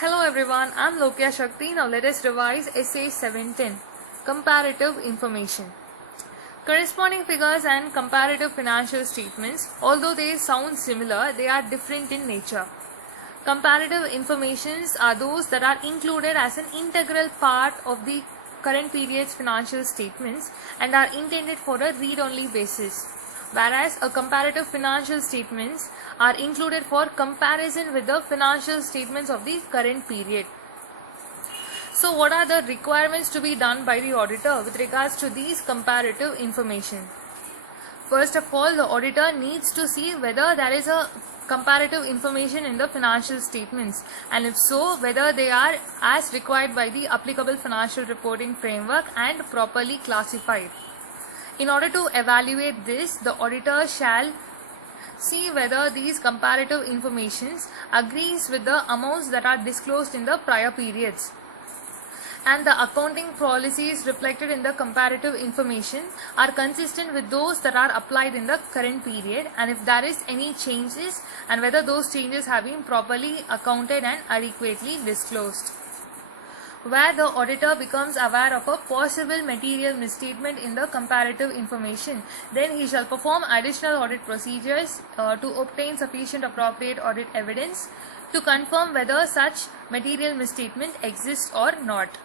Hello everyone, I'm Lokya Shakti. Now let us revise Essay 710, Comparative Information. Corresponding figures and comparative financial statements, although they sound similar, they are different in nature. Comparative informations are those that are included as an integral part of the current period's financial statements and are intended for a read-only basis, whereas a comparative financial statements are included for comparison with the financial statements of the current period. So what are the requirements to be done by the auditor with regards to these comparative information? First of all, the auditor needs to see whether there is a comparative information in the financial statements, and if so, whether they are as required by the applicable financial reporting framework and properly classified. In order to evaluate this, the auditor shall see whether these comparative informations agrees with the amounts that are disclosed in the prior periods, and the accounting policies reflected in the comparative information are consistent with those that are applied in the current period, and if there is any changes, and whether those changes have been properly accounted and adequately disclosed. Where the auditor becomes aware of a possible material misstatement in the comparative information, then he shall perform additional audit procedures to obtain sufficient appropriate audit evidence to confirm whether such material misstatement exists or not.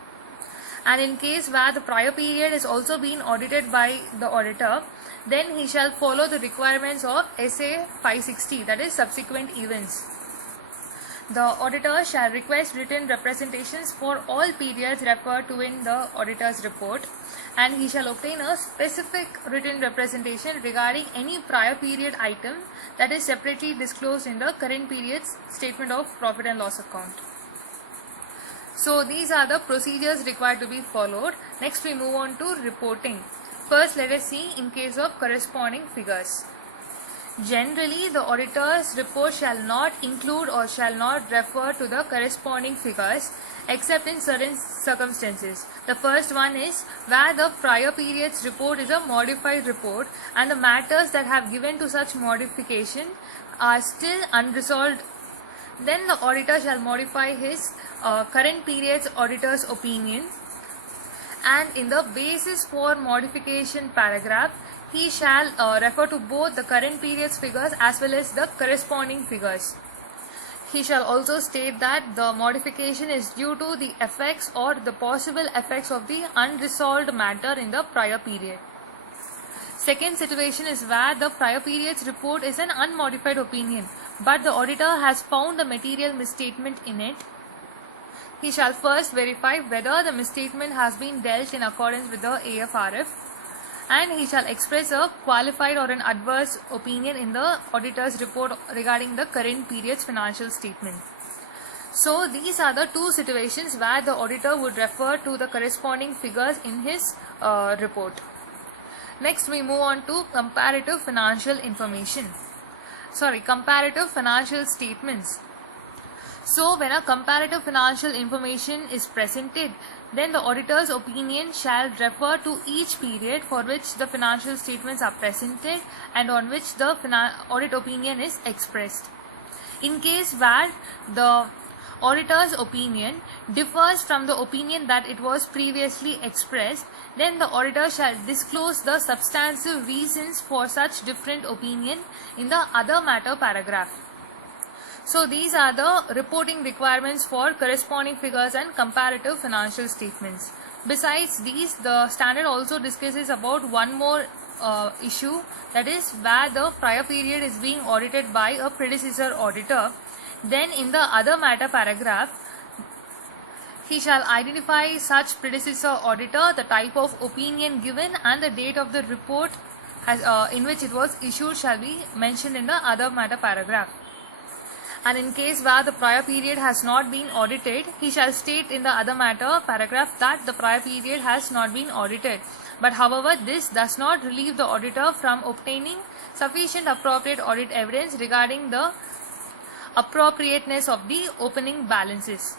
And in case where the prior period is also being audited by the auditor, then he shall follow the requirements of SA 560, that is subsequent events. The auditor shall request written representations for all periods referred to in the auditor's report, and he shall obtain a specific written representation regarding any prior period item that is separately disclosed in the current period's statement of profit and loss account. So these are the procedures required to be followed. Next we move on to reporting. First let us see in case of corresponding figures. Generally, the auditor's report shall not include or shall not refer to the corresponding figures except in certain circumstances. The first one is where the prior period's report is a modified report and the matters that have given to such modification are still unresolved. Then the auditor shall modify his current period's auditor's opinion, and in the basis for modification paragraph, he shall refer to both the current period's figures as well as the corresponding figures. He shall also state that the modification is due to the effects or the possible effects of the unresolved matter in the prior period. Second situation is where the prior period's report is an unmodified opinion, but the auditor has found a material misstatement in it. He shall first verify whether the misstatement has been dealt in accordance with the AFRF, and he shall express a qualified or an adverse opinion in the auditor's report regarding the current period's financial statement. So these are the two situations where the auditor would refer to the corresponding figures in his report. Next we move on to comparative financial statements. So when a comparative financial information is presented, then the auditor's opinion shall refer to each period for which the financial statements are presented and on which the audit opinion is expressed. In case where the auditor's opinion differs from the opinion that it was previously expressed, then the auditor shall disclose the substantive reasons for such different opinion in the other matter paragraph. So these are the reporting requirements for corresponding figures and comparative financial statements. Besides these, the standard also discusses about one more issue, that is where the prior period is being audited by a predecessor auditor. Then in the other matter paragraph, he shall identify such predecessor auditor, the type of opinion given, and the date of the report in which it was issued shall be mentioned in the other matter paragraph. And in case where the prior period has not been audited, he shall state in the other matter paragraph that the prior period has not been audited. But however, this does not relieve the auditor from obtaining sufficient appropriate audit evidence regarding the appropriateness of the opening balances.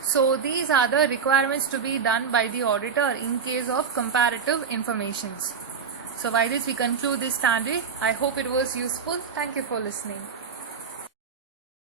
So these are the requirements to be done by the auditor in case of comparative informations. So by this we conclude this standard. I hope it was useful. Thank you for listening.